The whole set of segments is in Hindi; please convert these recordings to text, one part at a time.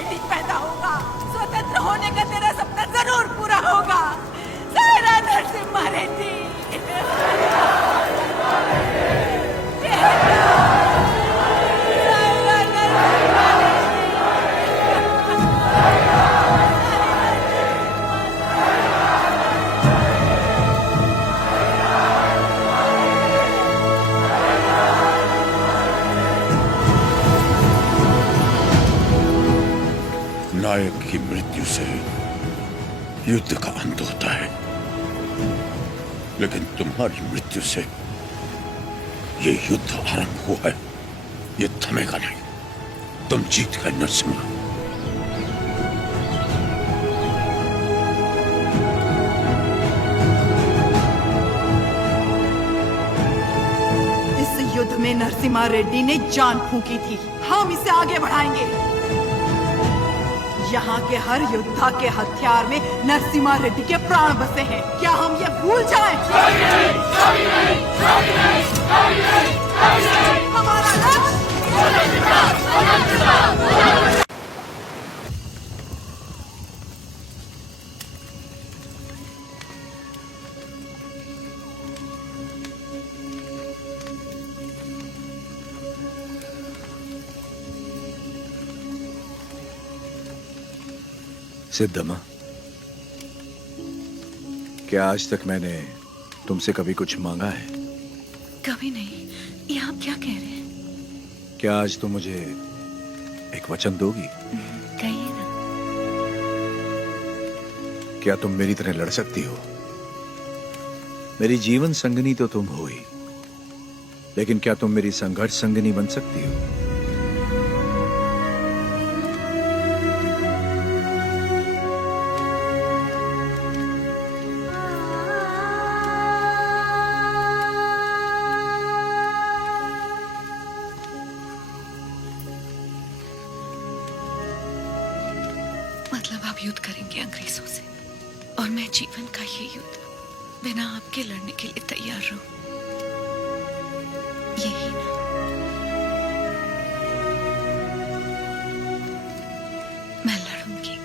एक दिन पैदा होगा, स्वतंत्र होने का तेरा सपना जरूर पूरा होगा। सायरा नरसिम्हा रेड्डी। नायक की मृत्यु से युद्ध का अंत होता है, लेकिन तुम्हारी मृत्यु से ये युद्ध आरंभ हुआ है। ये थमेगा नहीं। तुम जीत गए नरसिम्हा। इस युद्ध में नरसिम्हा रेड्डी ने जान फूंकी थी। हम इसे आगे बढ़ाएंगे। यहाँ के हर योद्धा के हथियार में नरसिम्हा रेड्डी के प्राण बसे हैं। क्या हम ये भूल जाएं? हमारा लक्ष्य सिद्धम्मा, क्या आज तक मैंने तुमसे कभी कुछ मांगा है? कभी नहीं। ये आप क्या कह रहे हैं? क्या आज तुम मुझे एक वचन दोगी? कहिए ना। क्या तुम मेरी तरह लड़ सकती हो? मेरी जीवन संगनी तो तुम हो ही, लेकिन क्या तुम मेरी संघर्ष संगनी बन सकती हो? मतलब आप युद्ध करेंगे अंग्रेजों से, और मैं जीवन का ये युद्ध बिना आपके लड़ने के लिए तैयार रहूं, यही ना? मैं लड़ूंगी।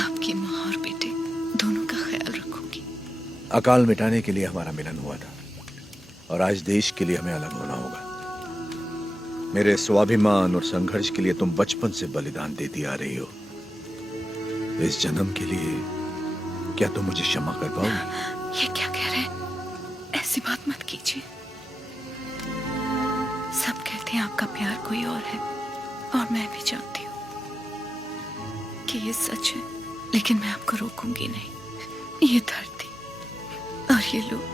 आपकी माँ और बेटे दोनों का ख्याल रखूंगी। अकाल मिटाने के लिए हमारा मिलन हुआ था, और आज देश के लिए हमें अलग होना होगा। मेरे स्वाभिमान और संघर्ष के लिए तुम बचपन से बलिदान देती आ रही हो। इस जन्म के लिए क्या तुम मुझे क्षमा कर पाओगी? ये क्या कह रहे हैं? ऐसी बात मत कीजिए। सब कहते हैं आपका प्यार कोई और है, और मैं भी जानती हूँ कि ये सच है, लेकिन मैं आपको रोकूंगी नहीं। ये धरती और ये लोग,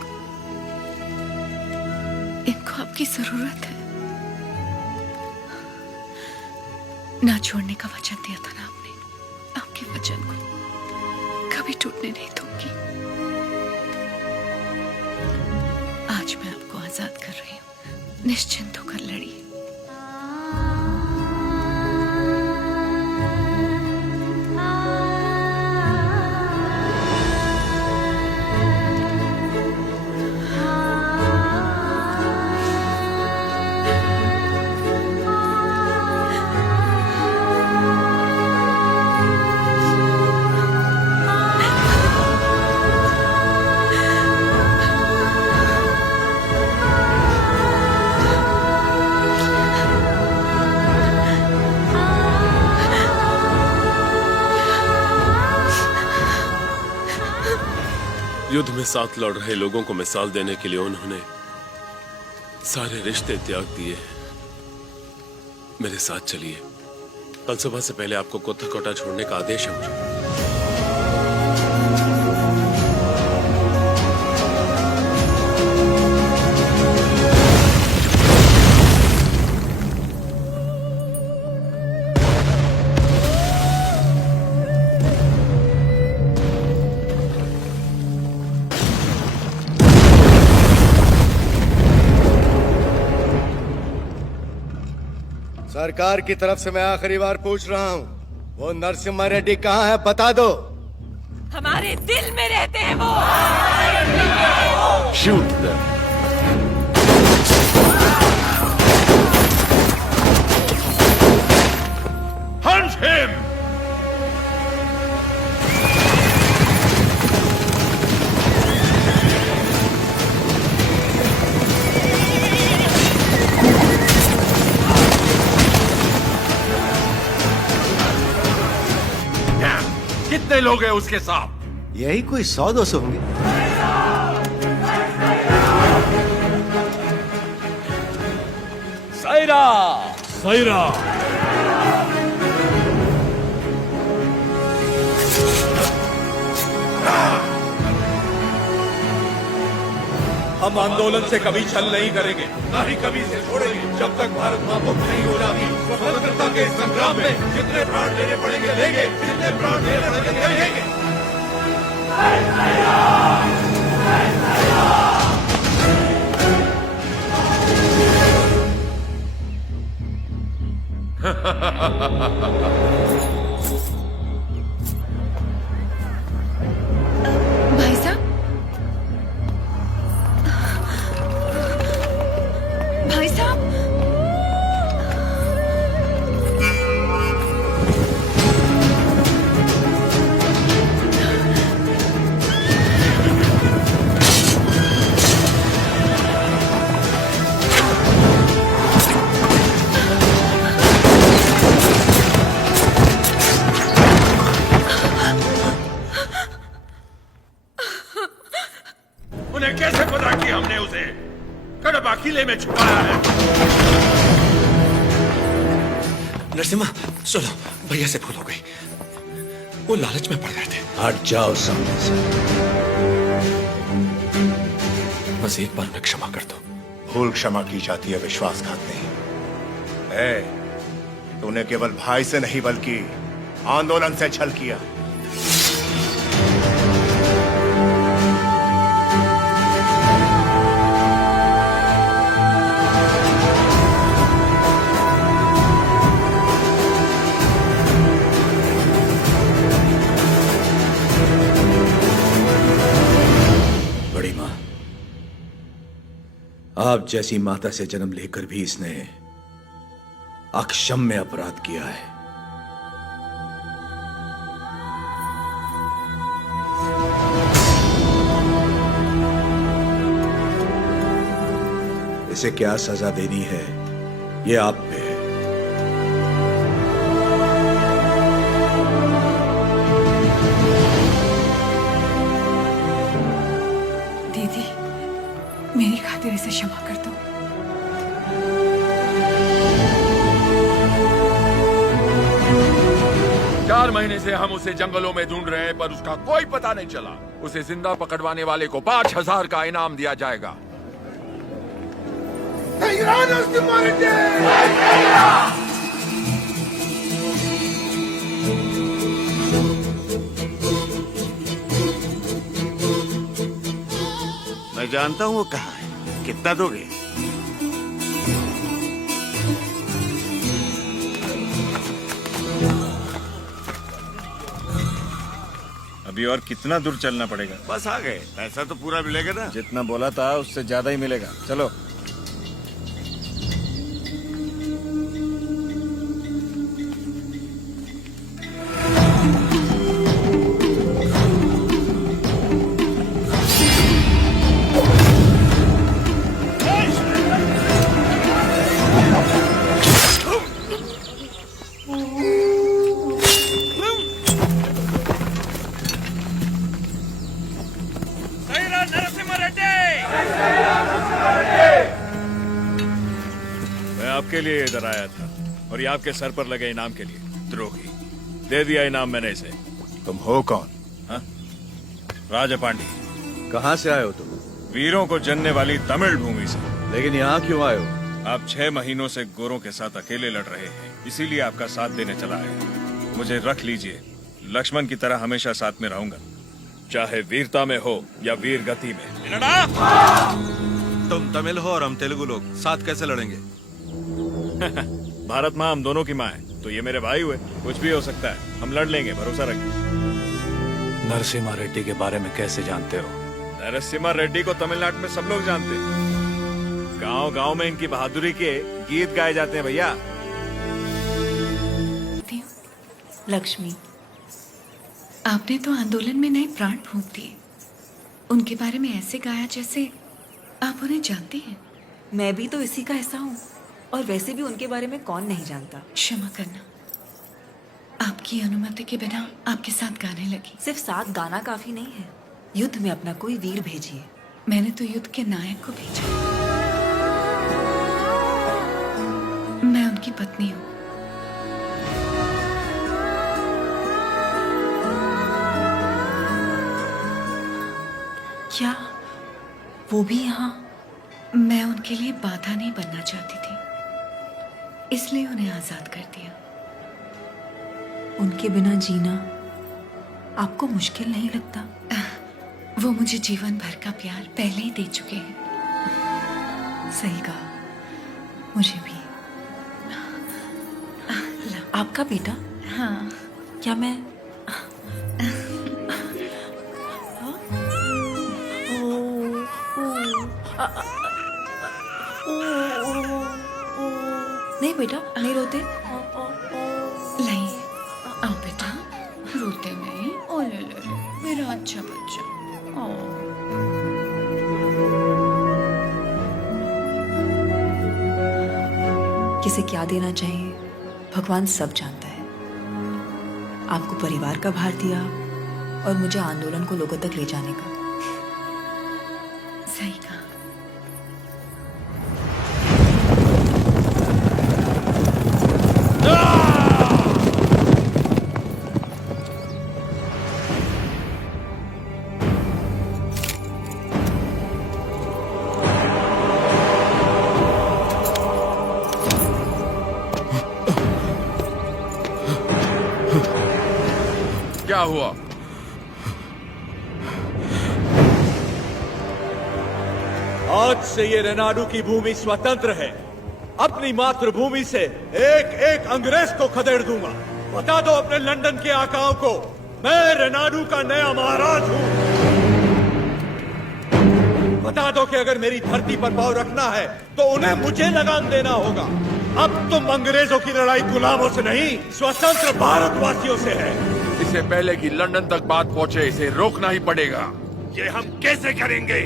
इनको आपकी जरूरत है। ना छोड़ने का वचन दिया था ना आपने। आपके वचन को कभी टूटने नहीं दूंगी। आज मैं आपको आजाद कर रही हूं। निश्चिंत होकर लड़िए। युद्ध में साथ लड़ रहे लोगों को मिसाल देने के लिए उन्होंने सारे रिश्ते त्याग दिए। मेरे साथ चलिए। कल सुबह से पहले आपको कोटा छोड़ने का आदेश है मुझे। सरकार की तरफ से मैं आखिरी बार पूछ रहा हूँ, वो नरसिम्हा रेड्डी कहाँ है? बता दो। हमारे दिल में रहते हैं वो। Shoot them. him! कितने लोग हैं उसके साथ? यही कोई 100-200 होंगे। सायरा! सायरा! हम आंदोलन से कभी छल नहीं करेंगे, ना ही कभी से छोड़ेंगे, जब तक भारत मां मुक्त नहीं हो जाती। स्वतंत्रता के संग्राम में जितने प्राण लेने पड़ेंगे लेंगे, जितने प्राण लेने पड़ेंगे लेंगे। भाई साहब, भाई साहब, उन्हें कैसे पता कि हमने उसे कड़बा किले में छुपाया है? नरसिम्हा, सुनो, भैया से भूल हो गई। वो लालच में पड़ गए थे। हट जाओ सामने से। बस एक बार उन्हें क्षमा कर दो। भूल क्षमा की जाती है, विश्वासघात नहीं। तूने केवल भाई से नहीं बल्कि आंदोलन से छल किया। बड़ी मां, आप जैसी माता से जन्म लेकर भी इसने अक्षम्य अपराध किया है। इसे क्या सजा देनी है, ये आप पे है। दीदी, मेरी खातिर इसे क्षमा कर दो। 4 महीने से हम उसे जंगलों में ढूंढ रहे हैं, पर उसका कोई पता नहीं चला। उसे जिंदा पकड़वाने वाले को 5000 का इनाम दिया जाएगा। मैं जानता हूँ वो कहाँ है। कितना दोगे? अभी और कितना दूर चलना पड़ेगा? बस आ गए। पैसा तो पूरा मिलेगा ना? जितना बोला था उससे ज्यादा ही मिलेगा। चलो। आपके लिए इधर आया था और ये आपके सर पर लगे इनाम के लिए। द्रोही, दे दिया इनाम मैंने इसे। तुम हो कौन? हाँ? राजा पांडे। कहां से आए हो तुम? वीरों को जनने वाली तमिल भूमि से। लेकिन यहाँ क्यों आए हो? आप 6 महीनों से गोरों के साथ अकेले लड़ रहे हैं, इसीलिए आपका साथ देने चला है। मुझे रख लीजिए, लक्ष्मण की तरह हमेशा साथ में रहूंगा, चाहे वीरता में हो या वीर गति में। तुम तमिल हो और हम तेलुगु लोग, साथ कैसे लड़ेंगे? भारत माँ हम दोनों की माँ है, तो ये मेरे भाई हुए। कुछ भी हो सकता है, हम लड़ लेंगे, भरोसा रखिए। नरसिम्हा रेड्डी के बारे में कैसे जानते हो? नरसिम्हा रेड्डी को तमिलनाडु में सब लोग जानते हैं। गांव गांव में इनकी बहादुरी के गीत गाए जाते हैं भैया। लक्ष्मी, आपने तो आंदोलन में नए प्राण फूंक दिए। उनके बारे में ऐसे गाया जैसे आप उन्हें जानती हैं। मैं भी तो इसी का हिस्सा हूँ, और वैसे भी उनके बारे में कौन नहीं जानता। क्षमा करना, आपकी अनुमति के बिना आपके साथ गाने लगी। सिर्फ साथ गाना काफी नहीं है, युद्ध में अपना कोई वीर भेजिए। मैंने तो युद्ध के नायक को भेजा। मैं उनकी पत्नी हूँ। क्या वो भी यहाँ? मैं उनके लिए बाधा नहीं बनना चाहती थी, इसलिए उन्हें आजाद कर दिया। उनके बिना जीना आपको मुश्किल नहीं लगता? वो मुझे जीवन भर का प्यार पहले ही दे चुके हैं। सही कहा, मुझे भी। आपका बेटा? हाँ। क्या मैं नहीं बेटा, नहीं रोते। लाइए, आओ बेटा, रोते नहीं। ओ ले ले ले, मेरा अच्छा बच्चा। ओ किसे क्या देना चाहिए भगवान सब जानता है। आपको परिवार का भार दिया और मुझे आंदोलन को लोगों तक ले जाने का। सही कहा। क्या हुआ? आज से ये रेनाडू की भूमि स्वतंत्र है। अपनी मातृभूमि से एक एक अंग्रेज को खदेड़ दूंगा। बता दो अपने लंदन के आकाओं को, मैं रेनाडू का नया महाराज हूं। बता दो कि अगर मेरी धरती पर पांव रखना है तो उन्हें मुझे लगाम देना होगा। अब तुम अंग्रेजों की लड़ाई गुलामों से नहीं, स्वतंत्र भारतवासियों से है। इससे पहले कि लंदन तक बात पहुंचे, इसे रोकना ही पड़ेगा। ये हम कैसे करेंगे?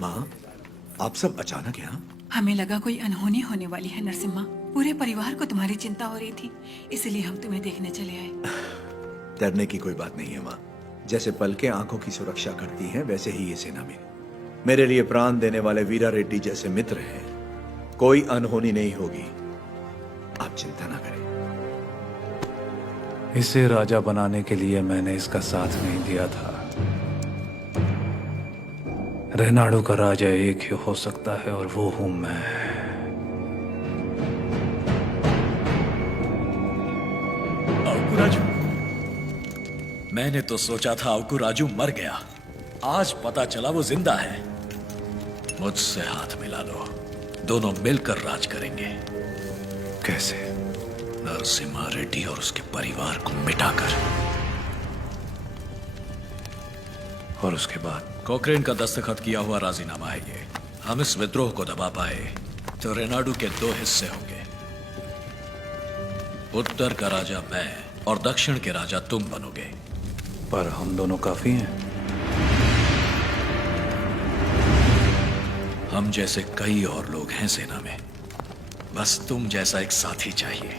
माँ, आप सब अचानक यहाँ? हमें लगा कोई अनहोनी होने वाली है नरसिम्हा। पूरे परिवार को तुम्हारी चिंता हो रही थी, इसलिए हम तुम्हें देखने चले आए। डरने की कोई बात नहीं है माँ। जैसे पलकें आंखों की सुरक्षा करती हैं, वैसे ही ये सेना मेरे लिए प्राण देने वाले वीरा रेड्डी जैसे मित्र हैं। कोई अनहोनी नहीं होगी, आप चिंता ना करें। इसे राजा बनाने के लिए मैंने इसका साथ नहीं दिया था। रेनाडू का राजा एक ही हो सकता है और वो हूं मैं। राजू, मैंने तो सोचा था अवकू राजू मर गया, आज पता चला वो जिंदा है। मुझसे हाथ मिला लो, दोनों मिलकर राज करेंगे। कैसे? नरसिम्हा रेड्डी और उसके परिवार को मिटाकर। और उसके बाद? कोक्रेन का दस्तखत किया हुआ राजीनामा है ये। हम इस विद्रोह को दबा पाए तो रेनाडू के दो हिस्से होंगे। उत्तर का राजा मैं और दक्षिण के राजा तुम बनोगे। पर हम दोनों काफी हैं। हम जैसे कई और लोग हैं सेना में, बस तुम जैसा एक साथी चाहिए।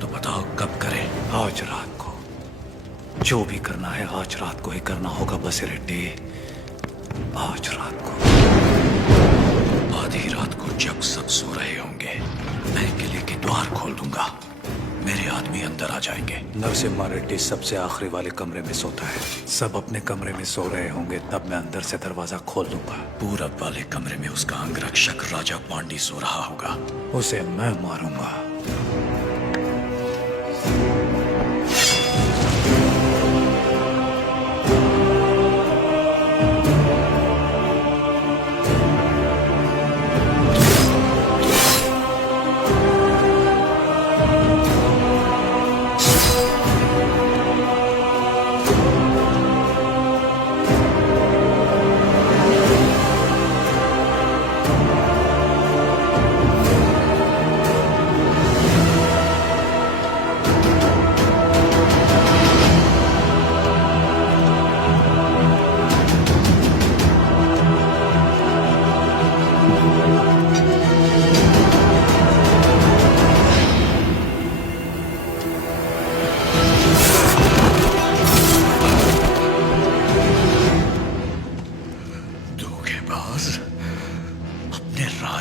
तो बताओ कब करें? आज रात को। जो भी करना है आज रात को ही करना होगा बस रेड्डी। आज रात को। आधी रात को जब सब सो रहे होंगे, मैं किले के द्वार खोल दूंगा। मेरे आदमी अंदर आ जाएंगे। नरसिम्हा रेड्डी सबसे आखिरी वाले कमरे में सोता है। सब अपने कमरे में सो रहे होंगे, तब मैं अंदर से दरवाजा खोल दूंगा। पूरब वाले कमरे में उसका अंगरक्षक राजा पांडी सो रहा होगा। उसे मैं मारूंगा।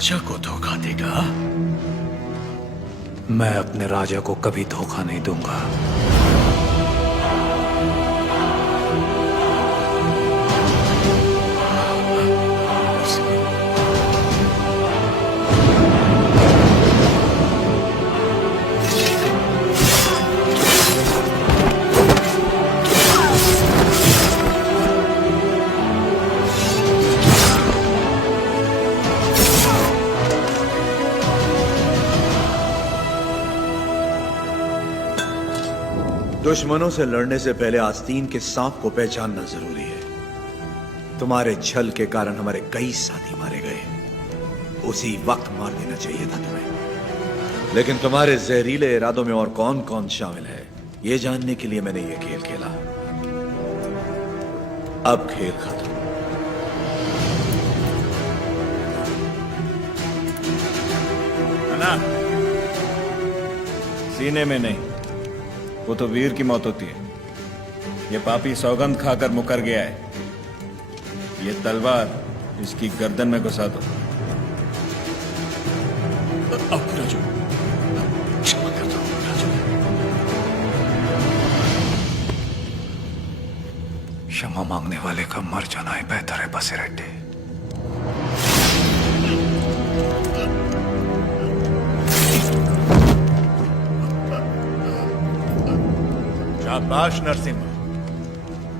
राजा को धोखा देगा? मैं अपने राजा को कभी धोखा नहीं दूंगा। दुश्मनों से लड़ने से पहले आस्तीन के सांप को पहचानना जरूरी है। तुम्हारे छल के कारण हमारे कई साथी मारे गए। उसी वक्त मार देना चाहिए था तुम्हें। लेकिन तुम्हारे जहरीले इरादों में और कौन कौन शामिल है, यह जानने के लिए मैंने यह खेल खेला। अब खेल खत्म। ना सीने में नहीं, वो तो वीर की मौत होती है। ये पापी सौगंध खाकर मुकर गया है। ये तलवार इसकी गर्दन में घुसा दो। राजू, क्षमा कर दो राजू। क्षमा मांगने वाले का मर जाना ही बेहतर है बसिरेड्डी। शाबाश नरसिम्हा,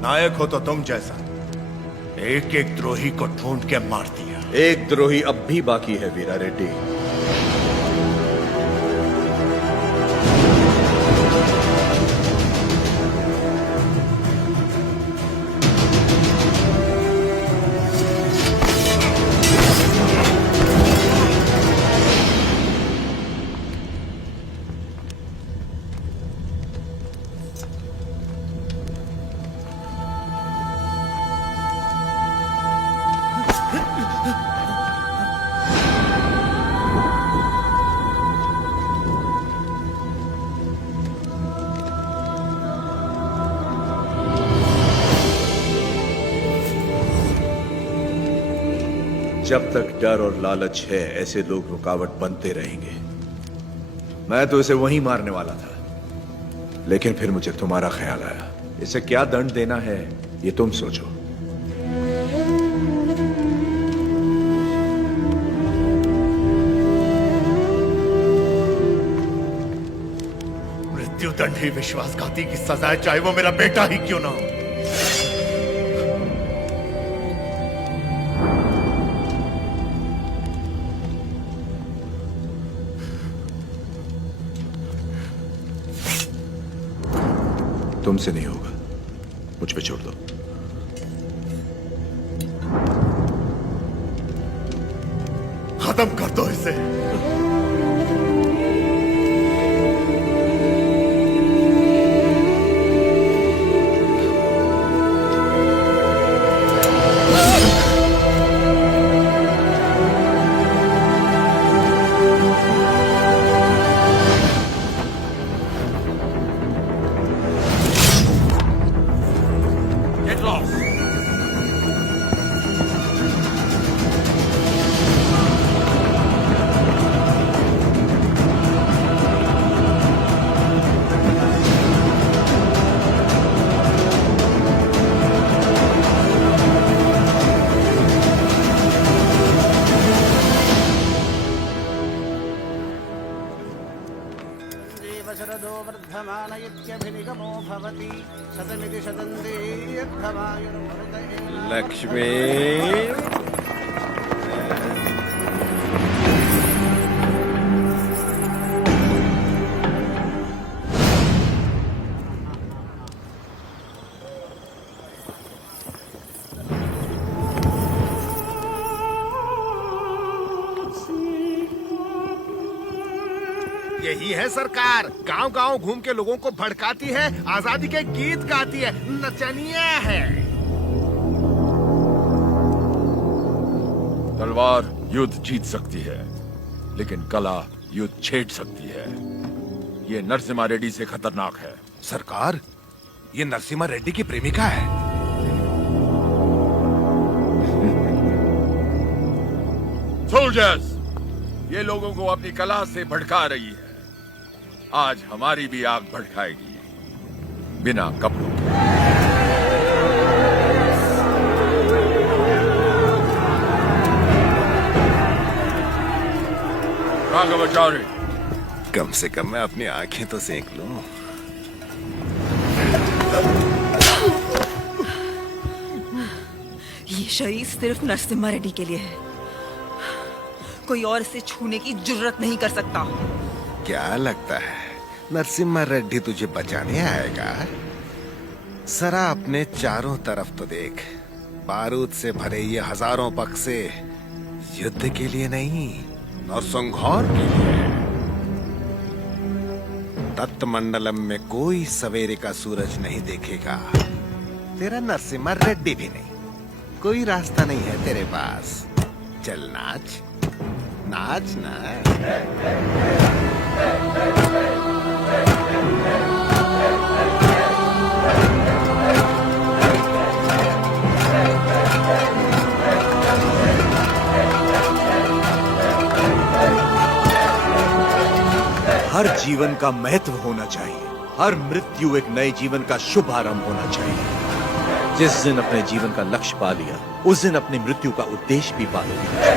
नायक हो तो तुम जैसा एक एक द्रोही को ढूंढ के मार दिया। एक द्रोही अब भी बाकी है वीरा रेड्डी। जब तक डर और लालच है, ऐसे लोग रुकावट बनते रहेंगे। मैं तो इसे वहीं मारने वाला था, लेकिन फिर मुझे तुम्हारा ख्याल आया। इसे क्या दंड देना है, ये तुम सोचो। मृत्युदंड ही विश्वासघाती की सजा है, चाहे वो मेरा बेटा ही क्यों ना हो। तुमसे नहीं होगा, मुझ पे छोड़ दो। खत्म कर दो इसे। शरदो वर्धमानयत्यभिनिगमो भवति शतमिति शतन्देर्भवायुर्भवतये लक्ष्मी यही है सरकार, गांव गांव घूम के लोगों को भड़काती है, आजादी के गीत गाती है, नचनिया है। तलवार युद्ध जीत सकती है, लेकिन कला युद्ध छेड़ सकती है। ये नरसिम्हा रेड्डी से खतरनाक है। सरकार, ये नरसिम्हा रेड्डी की प्रेमिका है। सोल्जर्स, ये लोगों को अपनी कला से भड़का रही है। आज हमारी भी आग भड़काएगी, बिना कपड़ों के। राघवाचार्य, कम से कम मैं अपनी आंखें तो सेक लूं। ये शरीर सिर्फ नरसिम्हा रेड्डी के लिए है, कोई और इसे छूने की जुर्रत नहीं कर सकता। क्या लगता है नरसिम्हा रेड्डी तुझे बचाने आएगा? जरा अपने चारों तरफ तो देख। बारूद से भरे ये हजारों बक्से युद्ध के लिए नहीं और संहार के लिए। तत्मंडलम में कोई सवेरे का सूरज नहीं देखेगा, तेरा नरसिम्हा रेड्डी भी नहीं। कोई रास्ता नहीं है तेरे पास। चल नाच, नाच ना। हर जीवन का महत्व होना चाहिए, हर मृत्यु एक नए जीवन का शुभ आरंभ होना चाहिए। जिस दिन अपने जीवन का लक्ष्य पा लिया, उस दिन अपनी मृत्यु का उद्देश्य भी पा लेना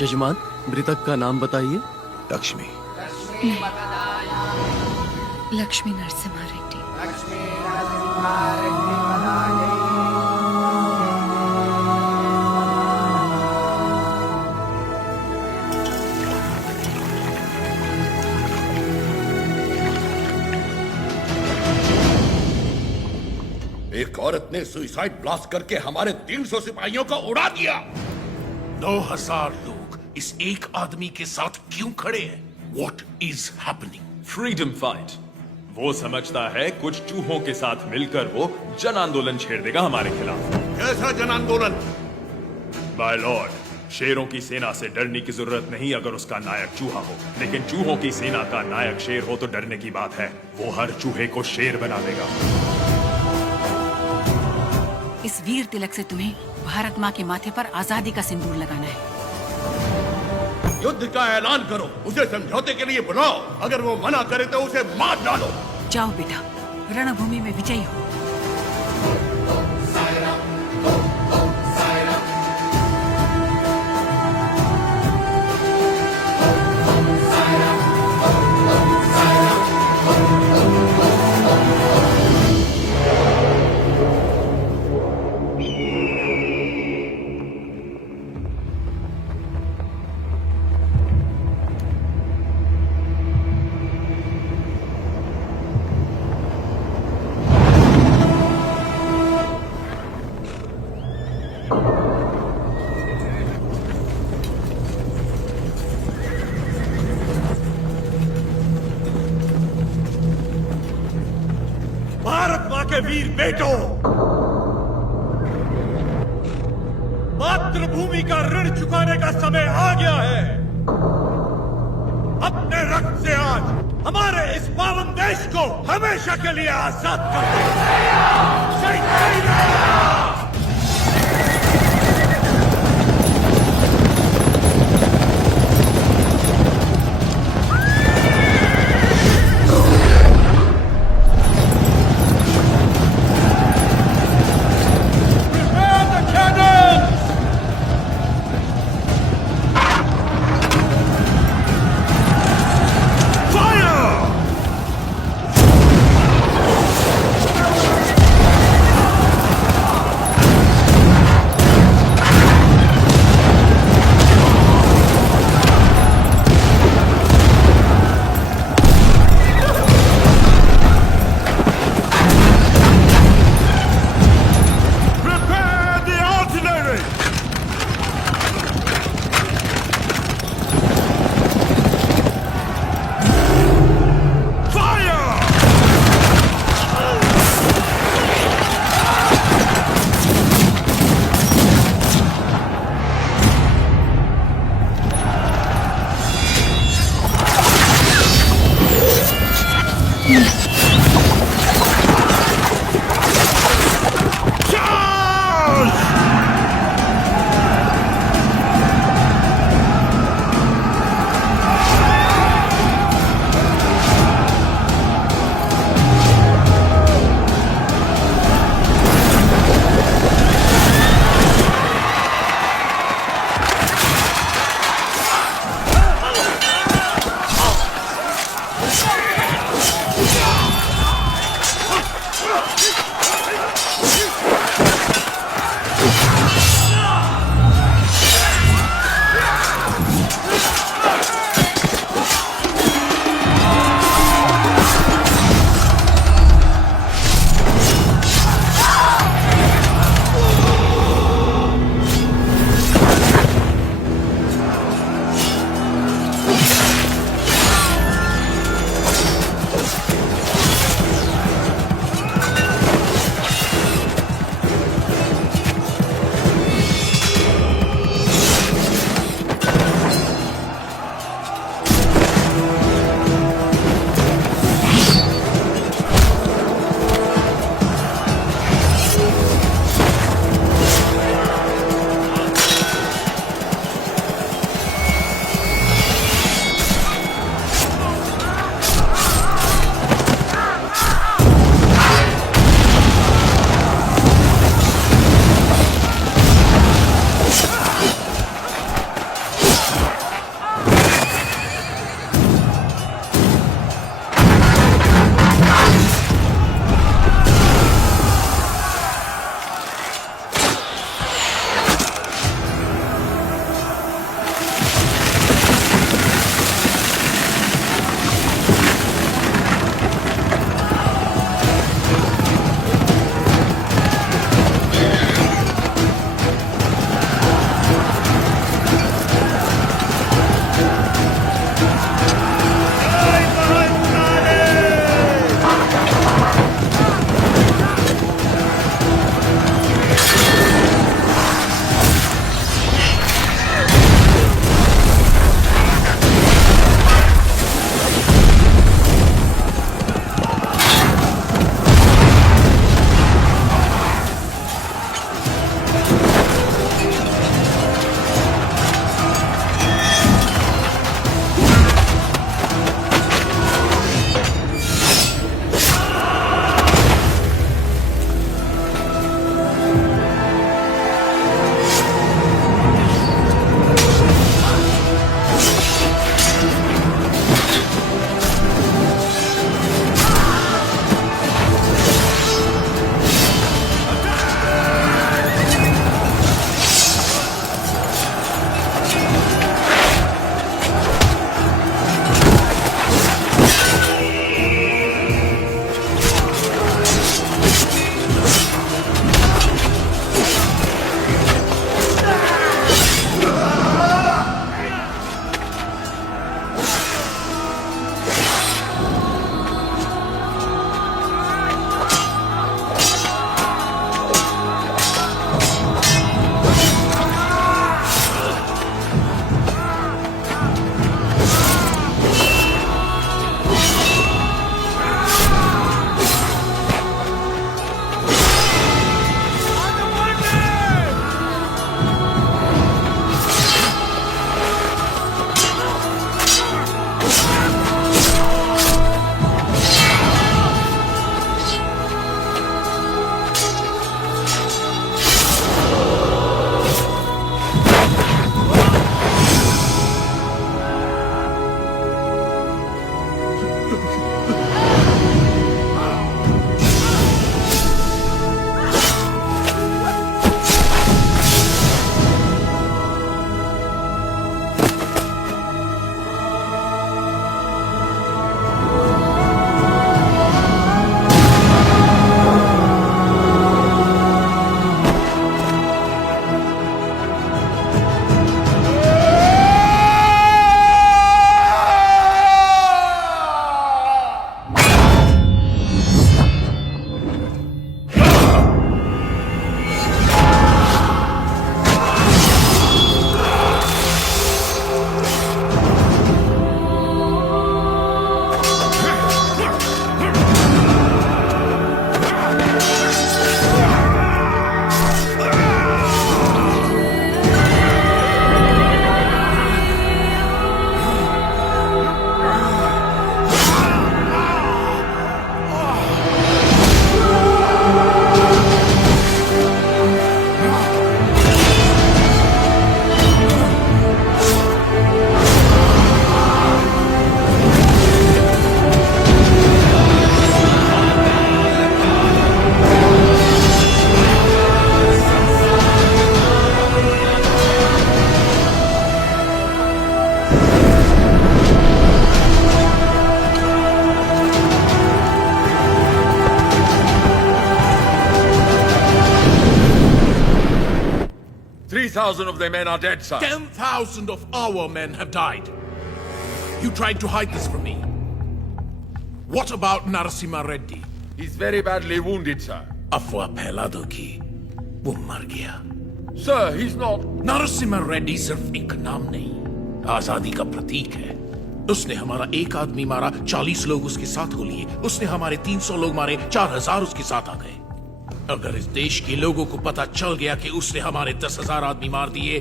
जजमान, मृतक का नाम बताइए। लक्ष्मी। लक्ष्मी नरसिम्हा रेड्डी। एक औरत ने सुसाइड ब्लास्ट करके हमारे 300 सिपाहियों को उड़ा दिया। 9,000 लोग इस एक आदमी के साथ क्यों खड़े हैं? What is happening? Freedom fight. वो समझता है कुछ चूहों के साथ मिलकर वो जन आंदोलन छेड़ देगा हमारे खिलाफ। कैसा जन आंदोलन? माय लॉर्ड, शेरों की सेना से डरने की जरूरत नहीं अगर उसका नायक चूहा हो, लेकिन चूहों की सेना का नायक शेर हो तो डरने की बात है। वो हर चूहे को शेर बना देगा। इस वीर तिलक से तुम्हें भारत माँ के माथे पर आजादी का सिंदूर लगाना है। युद्ध का ऐलान करो, उसे समझौते के लिए बुलाओ। अगर वो मना करे तो उसे मार डालो। जाओ बेटा, रणभूमि में विजयी हो। भारत मां के वीर बेटों, मातृभूमि का ऋण चुकाने का समय आ गया है। अपने रक्त से आज हमारे इस पावन देश को हमेशा के लिए आजाद कर दो। जय जय Ram. 10,000 of their men are dead, sir. 10,000 of our men have died. You tried to hide this from me. What about Narasimha Reddy? He's very badly wounded, sir. अफवाह फैला दो कि वो मर गया. Sir, he's not. Narasimha Reddy सिर्फ एक नाम नहीं, आजादी का प्रतीक है. उसने हमारा एक आदमी मारा, 40 लोग उसके साथ हो लिए. उसने हमारे 300 लोग मारे, 4,000 उसके साथ आ गए. अगर इस देश के लोगों को पता चल गया कि उसने हमारे 10,000 आदमी मार दिए,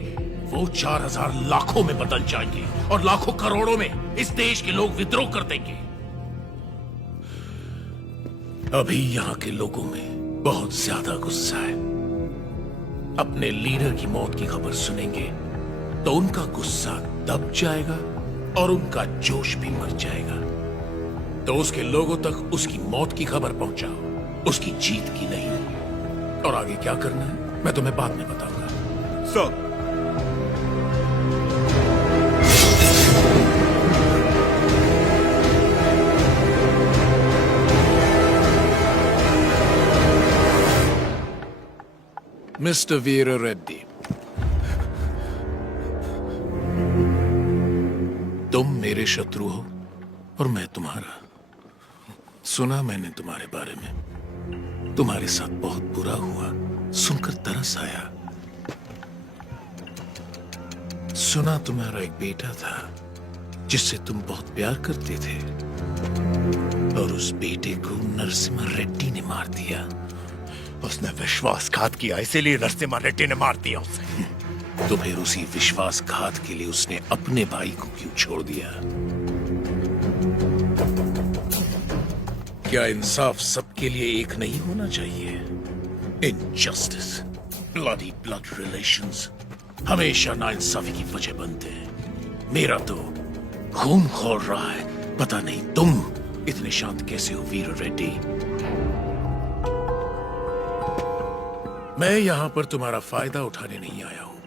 वो 4,000 लाखों में बदल जाएंगे और लाखों करोड़ों में इस देश के लोग विद्रोह कर देंगे. अभी यहाँ के लोगों में बहुत ज्यादा गुस्सा है. अपने लीडर की मौत की खबर सुनेंगे तो उनका गुस्सा दब जाएगा और उनका जोश भी मर जाएगा. तो उसके लोगों तक उसकी मौत की खबर पहुंचाओ, उसकी जीत की नहीं. और आगे क्या करना है मैं तुम्हें बाद में बताऊंगा. सर, मिस्टर वीर रेड्डी, तुम मेरे शत्रु हो और मैं तुम्हारा. सुना मैंने तुम्हारे बारे में, तुम्हारे साथ बहुत बुरा हुआ, सुनकर तरस आया. सुना तुम्हारा एक बेटा था जिससे तुम बहुत प्यार करते थे और उस बेटे को नरसिम्हा रेड्डी ने मार दिया. उसने विश्वासघात किया, इसीलिए नरसिम्हा रेड्डी ने मार दिया उसे. तो फिर उसी विश्वासघात के लिए उसने अपने भाई को क्यों छोड़ दिया? क्या इंसाफ सबके लिए एक नहीं होना चाहिए? इनजस्टिस, ब्लडी ब्लड रिलेशंस हमेशा नाइंसाफी की वजह बनते हैं. मेरा तो खून खौल रहा है. पता नहीं तुम इतने शांत कैसे हो वीर रेड्डी. मैं यहां पर तुम्हारा फायदा उठाने नहीं आया हूं,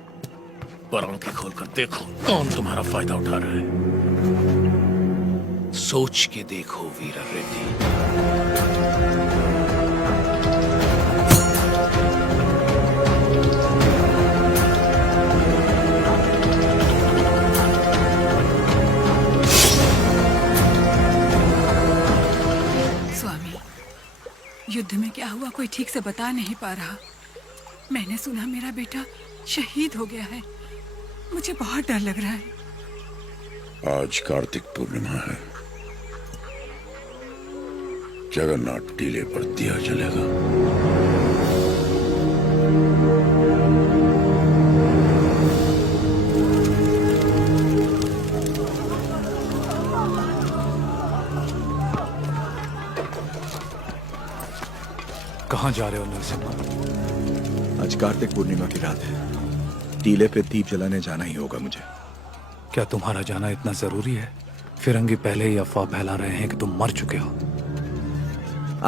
पर आंखें खोलकर देखो कौन तुम्हारा फायदा उठा रहा है. सोच के देखो वीर रेड्डी. स्वामी, युद्ध में क्या हुआ कोई ठीक से बता नहीं पा रहा. मैंने सुना मेरा बेटा शहीद हो गया है. मुझे बहुत डर लग रहा है. आज कार्तिक पूर्णिमा है. जगन्नाथ टीले पर दिया जलेगा. कहाँ जा रहे हो नरसिम्हा? आज कार्तिक पूर्णिमा की रात है. टीले पे दीप जलाने जाना ही होगा मुझे. क्या तुम्हारा जाना इतना जरूरी है? फिरंगी पहले ही अफवाह फैला रहे हैं कि तुम मर चुके हो.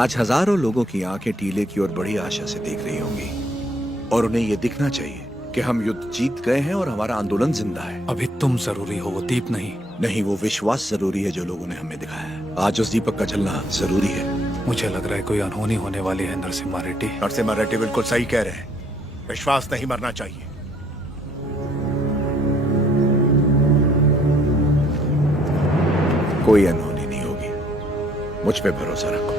आज हजारों लोगों की आंखें टीले की ओर बड़ी आशा से देख रही होंगी और उन्हें यह दिखना चाहिए कि हम युद्ध जीत गए हैं और हमारा आंदोलन जिंदा है. अभी तुम जरूरी हो, वो दीप नहीं. नहीं, वो विश्वास जरूरी है जो लोगों ने हमें दिखाया है. आज उस दीपक का जलना जरूरी है. मुझे लग रहा है कोई अनहोनी होने वाली है नरसिम्हा रेड्डी. नरसिम्हा रेड्डी बिल्कुल सही कह रहे हैं. विश्वास नहीं मरना चाहिए. कोई अनहोनी नहीं होगी. मुझ पे भरोसा रखो.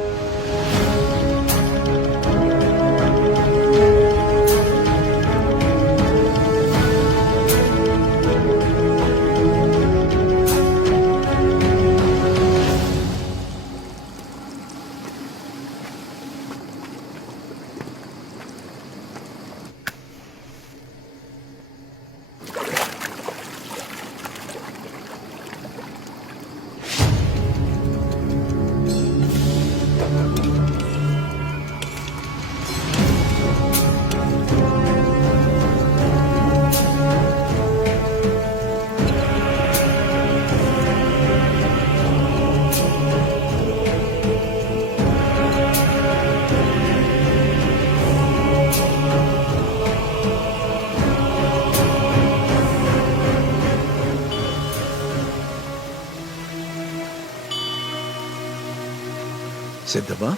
सिद्धबा,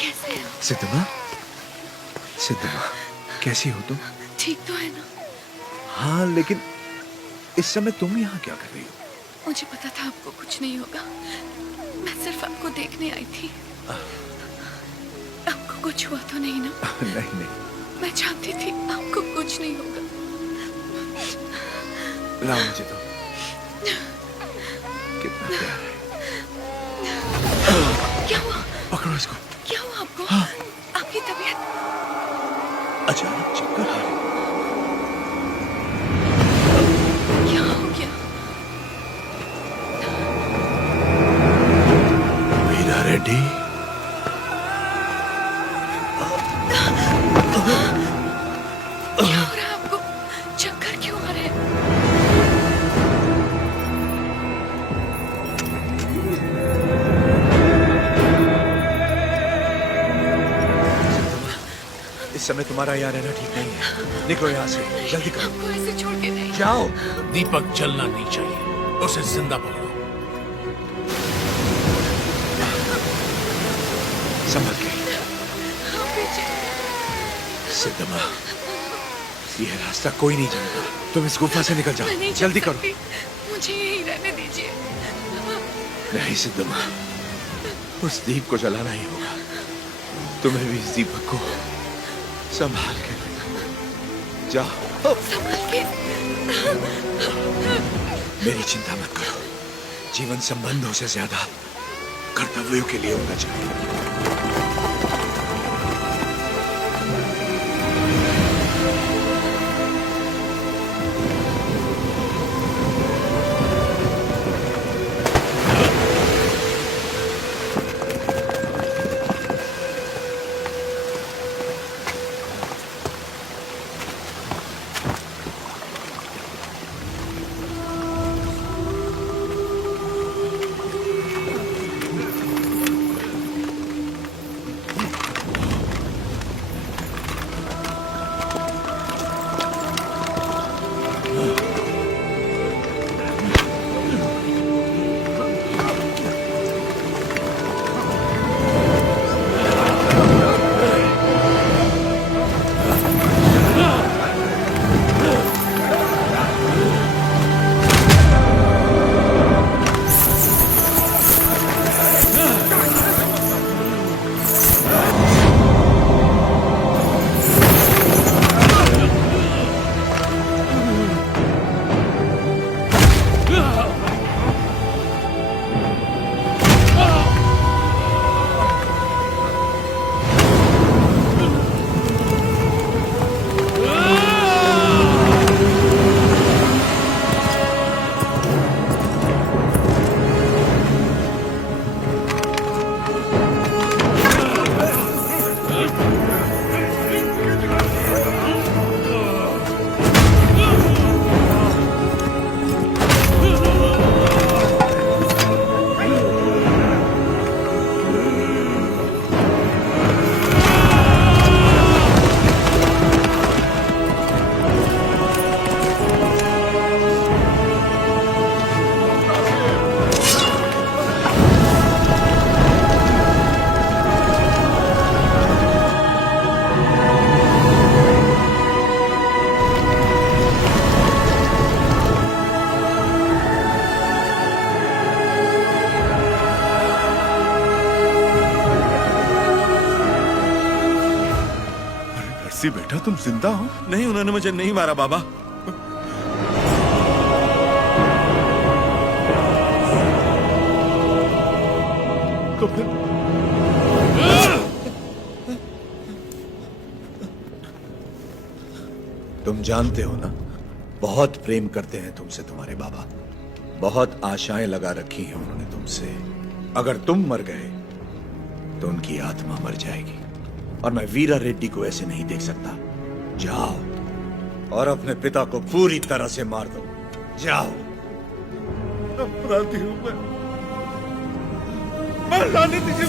कैसे हो? सिद्धमा, सिद्धमा, कैसी हो तुम? ठीक तो है ना? हाँ, लेकिन इस समय तुम यहाँ क्या कर रही हो? मुझे पता था आपको कुछ नहीं होगा। मैं सिर्फ आपको देखने आई थी। आपको कुछ हुआ तो नहीं ना? नहीं नहीं। मैं जानती थी आपको कुछ नहीं होगा। लाओ मुझे तो। कितना प्यार है। क्या हुआ? पकड़ो इसको। क्या हुआ आपको? हाँ। आपकी तबीयत अचानक चक्कर आ रहे। क्या हो गया? वीरा रेड्डी। क्या हो रहा है आपको? चक्कर क्यों आ रहे हैं? इस समय तुम्हारा यहाँ रहना ठीक नहीं है। निकलो यहाँ से, जल्दी करो। आपको ऐसे छोड़ के नहीं जाओ। दीपक जलना नहीं चाहिए, उसे जिंदा पकड़ो। संभल के। हाँ, पीछे। सिद्धमा, यह रास्ता कोई नहीं जानता। तुम इस गुफा से निकल मैं जाओ, नहीं जल्दी जा करो। सकती। मुझे यहीं रहने दीजिए। नहीं सिद्धमा, उस दीप को जलाना ही होगा। तुम्हें भी इस दीपक को संभाल के जाओ। संभाल के। मेरी चिंता मत करो। जीवन संबंधों से ज्यादा कर्तव्यों के लिए होना चाहिए। बेटा तुम जिंदा हो? नहीं, उन्होंने मुझे नहीं मारा बाबा। तो फिर तुम जानते हो ना, बहुत प्रेम करते हैं तुमसे तुम्हारे बाबा। बहुत आशाएं लगा रखी हैं उन्होंने तुमसे। अगर तुम मर गए तो उनकी आत्मा मर जाएगी, और मैं वीरा रेड्डी को ऐसे नहीं देख सकता। जाओ और अपने पिता को पूरी तरह से मार दो। जाओ। अपराधी हूं मैं राजनीति से।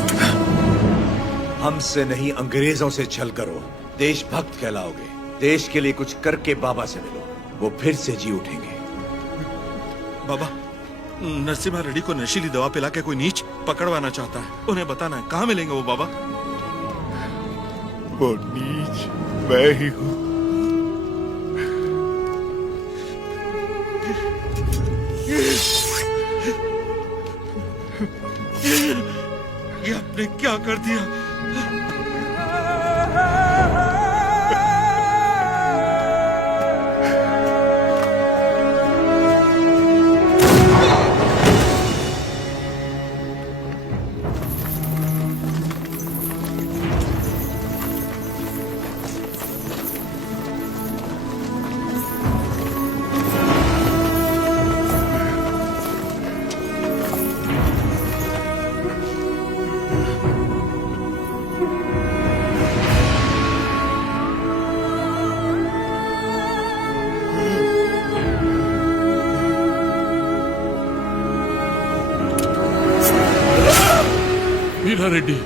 हमसे नहीं, अंग्रेजों से छल करो, देशभक्त कहलाओगे। देश के लिए कुछ करके बाबा से मिलो, वो फिर से जी उठेंगे। बाबा, नरसिम्हा रेड्डी को नशीली दवा पिला के कोई नीच पकड़वाना चाहता है। उन्हें बताना है, कहाँ मिलेंगे वो बाबा? वो नीच मैं ही हूं। ये आपने क्या कर दिया? वीरा रेड्डी,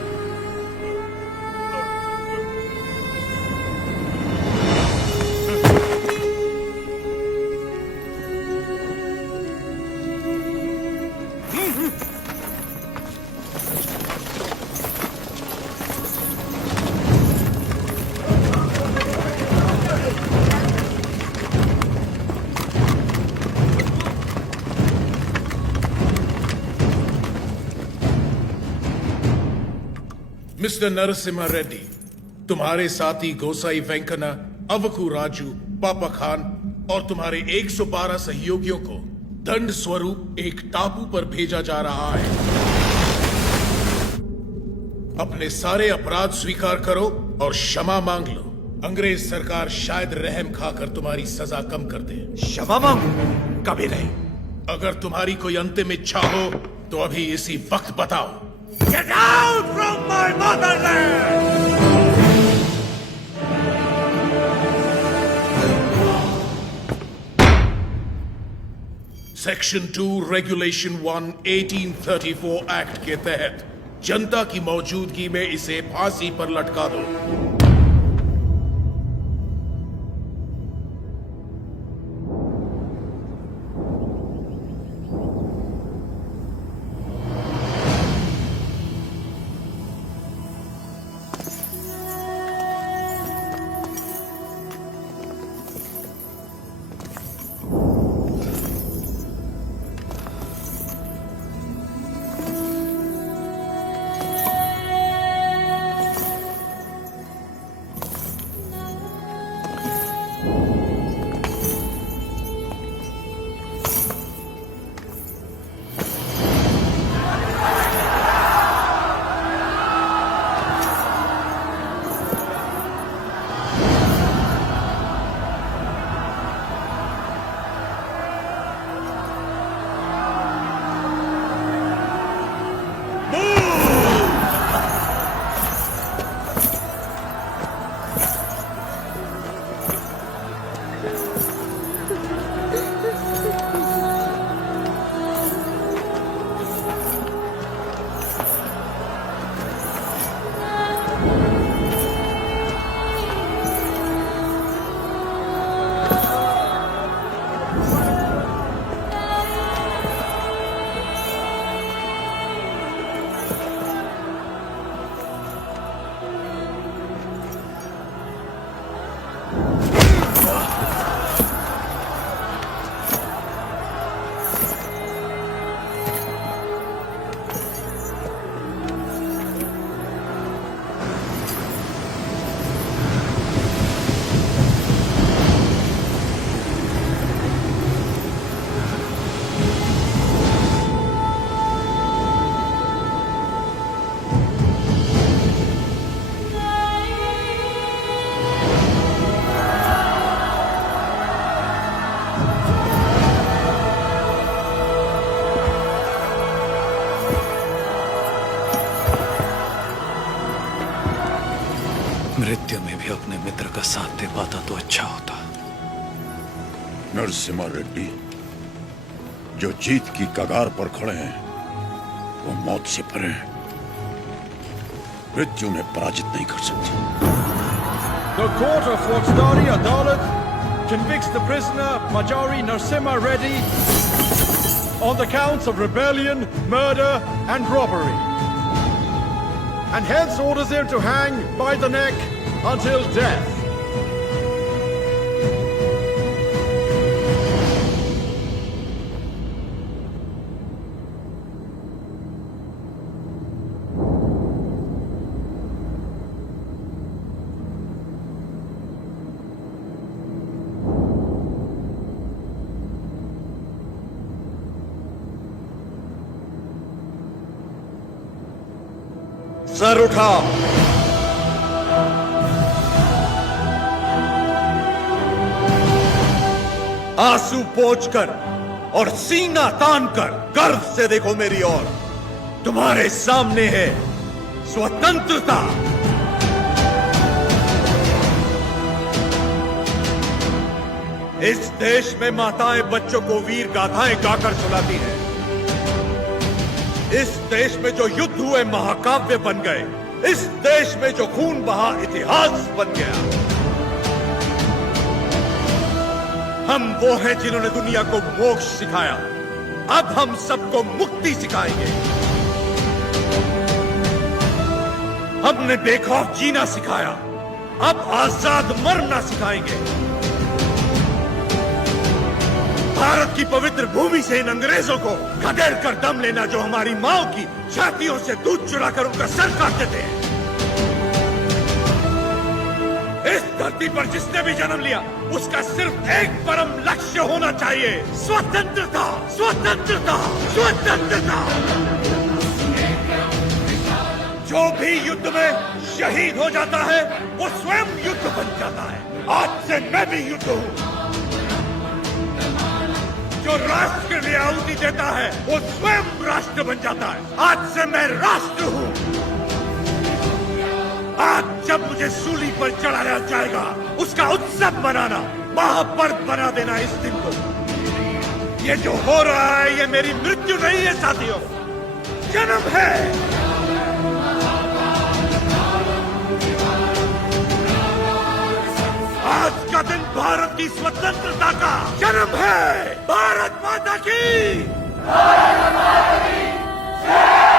मिस्टर नरसिम्हा रेड्डी, तुम्हारे साथी गोसाई वेंकना, अवकू राजू, पापा खान और तुम्हारे 112 सहयोगियों को दंड स्वरूप एक टापू पर भेजा जा रहा है। अपने सारे अपराध स्वीकार करो और क्षमा मांग लो। अंग्रेज सरकार शायद रहम खाकर तुम्हारी सजा कम कर दे। क्षमा मांगू? कभी नहीं। अगर तुम्हारी कोई अंतिम इच्छा हो तो अभी इसी वक्त बताओ। Get out from my motherland! Section 2 regulation 1 1834 act के तहत जनता की मौजूदगी में इसे फांसी पर लटका दो। मृत्यु में भी अपने मित्र का साथ दे पाता तो अच्छा होता। नरसिम्हा रेड्डी, जो जीत की कगार पर खड़े हैं वो मौत से परे हैं। मृत्यु उन्हें पराजित नहीं कर सकती। The court of Fauxdari Adalat convicts the prisoner Majari Narasimha Reddy on the counts of rebellion, murder and robbery, and hence orders him to hang by the neck until death. Sir उठाओ। आंसू पोंछकर और सीना तान कर गर्व से देखो मेरी ओर। तुम्हारे सामने है स्वतंत्रता। इस देश में माताएं बच्चों को वीर गाथाएं गाकर सुनाती हैं। इस देश में जो युद्ध हुए महाकाव्य बन गए। इस देश में जो खून बहा इतिहास बन गया। हम वो हैं जिन्होंने दुनिया को मोक्ष सिखाया। अब हम सबको मुक्ति सिखाएंगे। हमने बेखौफ जीना सिखाया। अब आजाद मरना सिखाएंगे। भारत की पवित्र भूमि से इन अंग्रेजों को खदेड़ कर दम लेना, जो हमारी माओ की छातियों से दूध चुराकर उनका सर काट देते हैं। इस धरती पर जिसने भी जन्म लिया उसका सिर्फ एक परम लक्ष्य होना चाहिए, स्वतंत्रता, स्वतंत्रता, स्वतंत्रता। जो भी युद्ध में शहीद हो जाता है वो स्वयं युद्ध बन जाता है। आज से मैं भी युद्ध हूँ। जो राष्ट्र के लिए आहुति देता है वो स्वयं राष्ट्र बन जाता है। आज से मैं राष्ट्र हूँ। आज जब मुझे सूली पर चढ़ाया जाएगा उसका उत्सव मनाना, महापर्व बना देना इस दिन को। ये जो हो रहा है ये मेरी मृत्यु नहीं है साथियों, जन्म है। आज का दिन भारत की स्वतंत्रता का जन्म है। भारत माता की जय।